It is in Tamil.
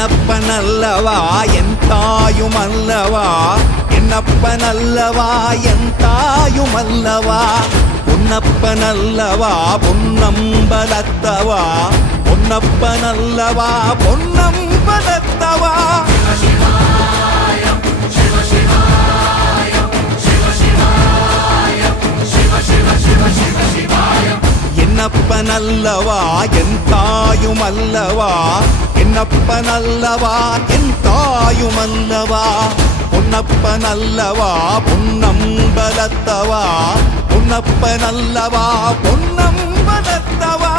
என்னப்பனல்லவா என் தாயுமல்லவா, என்னப்பனல்லவா என் தாயுமல்லவா, பொன்னப்பனல்லவா பொன்னம்பலத்தவா, பொன்னப்பனல்லவா பொன்னம்பலத்தவா. என்னப்பனல்லவா என் தாயுமல்லவா, என்னப்பனல்லவா என் தாயுமல்லவா, பொன்னப்பனல்லவா பொன்னம்பலத்தவா, பொன்னப்பனல்லவா பொன்னம்பலத்தவா.